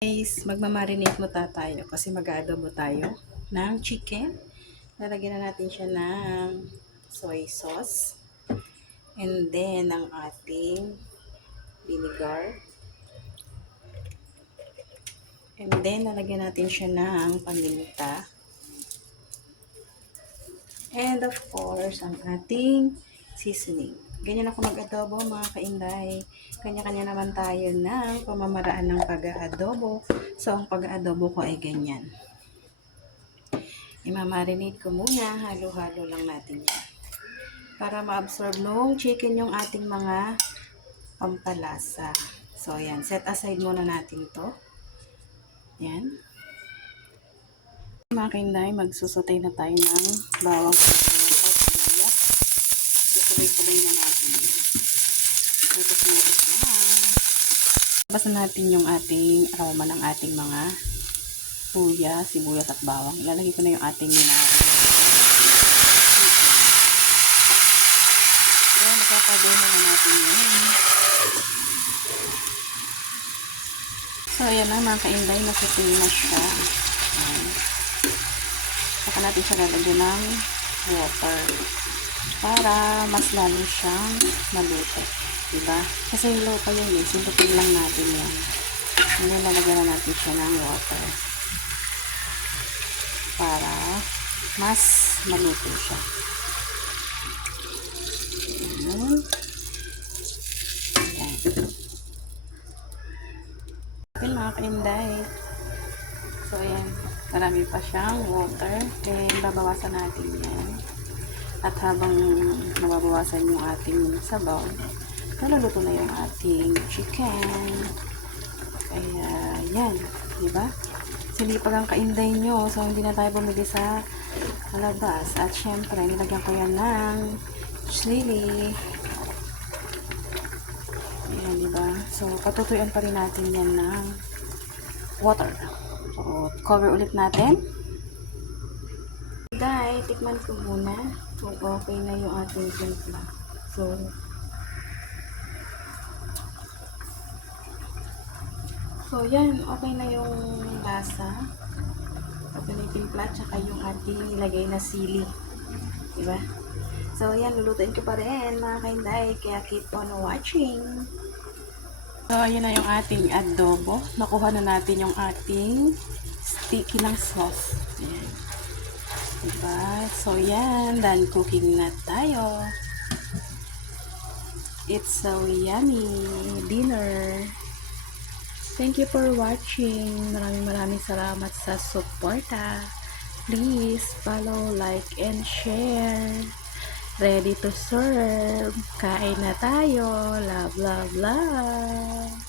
Guys, magmamarinate muna tayo kasi mag-aadobo tayo ng chicken. Lalagyan na natin siya ng soy sauce. And then, ang ating vinegar. And then, lalagyan natin siya ng paminta. And of course, ang ating seasoning. Ganyan ako mag-adobo mga kainday. Kanya-kanya naman tayo ng pamamaraan ng pag-aadobo. So, ang pag-aadobo ko ay ganyan. Imamarinate ko muna. Halo-halo lang natin yan. Para ma-absorb nung chicken yung ating mga pampalasa. So, yan. Set aside muna natin to. Yan. Mga kainday, magsusutay na tayo ng bawang sibuyas. Sabay-sabay na natin yan. Basta natin yung ating aroma ng ating mga luya, sibuyas at bawang. Ilalagay ko na yung ating minari. Ayan, nakakademo na natin yan. So, ayan na mga kainday, nasutin na siya. Ayan. Saka natin siya lalagyan ng water para mas lalo siyang maluto. Diba? Kasi low pa yun eh. Sintutin lang natin yan. Ngayon lalagyan na natin siya ng water para mas maluto siya. Ayan. Ayan. Ayan mga kainday. So ayan. Marami pa siyang water. Then babawasan natin yan. At habang nababawasan yung ating sabaw, naluluto na yung ating chicken. Kaya, yan. Diba? Silipag ang kainday nyo. So, hindi na tayo bumili sa labas. At syempre, nilagyan ko yan ng chili. Ayan, diba? So, patutuyuan pa rin natin yan ng water. So, cover ulit natin. Dahil, tikman ko muna kung okay na yung ating timpla. So, yan. Okay na yung lasa. Okay na yung timpla, tsaka yung ating nilagay na sili. Diba? So, yan. Lulutuin ko pa rin, mga kainday. Kaya keep on watching. So, yun na yung ating adobo. Nakuha na natin yung ating sticky ng sauce. Yan. Diba? So, yan. Done cooking na tayo. It's so yummy dinner. Thank you for watching. Maraming salamat sa suporta. Please follow, like, and share. Ready to serve. Kain na tayo. Love, love, love.